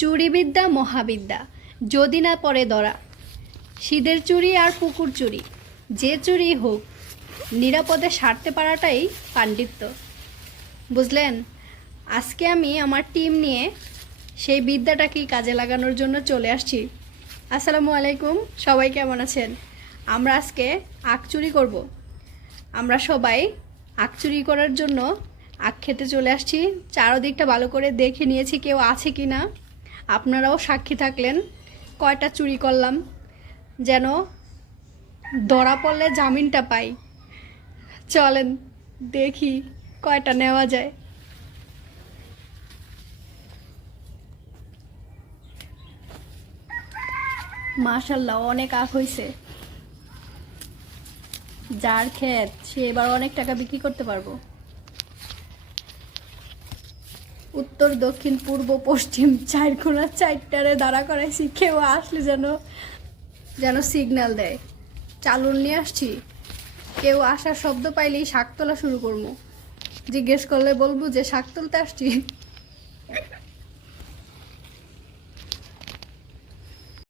চুরিবিদ্যা মহাবিদ্যা। যদি না পড়ে দরা। সিদের চুরি আর পুকুর চুরি যে চুরি হোক, নিরাপদে সারতে পারাটাই পাণ্ডিত্য। বুঝলেন? আজকে আমি আমার টিম নিয়ে সেই বিদ্যাটাকেই কাজে লাগানোর জন্য চলে আসছি। আসসালামু আলাইকুম, সবাই কেমন আছেন? আমরা আজকে আখ চুরি করব। আমরা সবাই আখ চুরি করার জন্য আখ খেতে চলে আসছি। চারদিকটা ভালো করে দেখে নিয়েছি কেউ আছে কি না আপনারাও সাক্ষী থাকলেন। কয়টা চুরি করলাম। যেন ধরা পড়লে জামিনটা পাই। চলেন, দেখি কয়টা নেওয়া যায়। মাশাল্লাহ অনেক আখ হয়েছে যার ক্ষেত সে এবার অনেক টাকা বিক্রি করতে পারব। উত্তর, দক্ষিণ, পূর্ব, পশ্চিম, চার কোনা, চারটারে দাঁড়া করাইছি, কেউ আসলে যেন যেন সিগন্যাল দেয়। চালুন নিয়ে আসছি। কেউ আসার শব্দ পাইলেই শাক তোলা শুরু করব। জিজ্ঞেস করলে বলব যে, শাক তুলতে আসছি?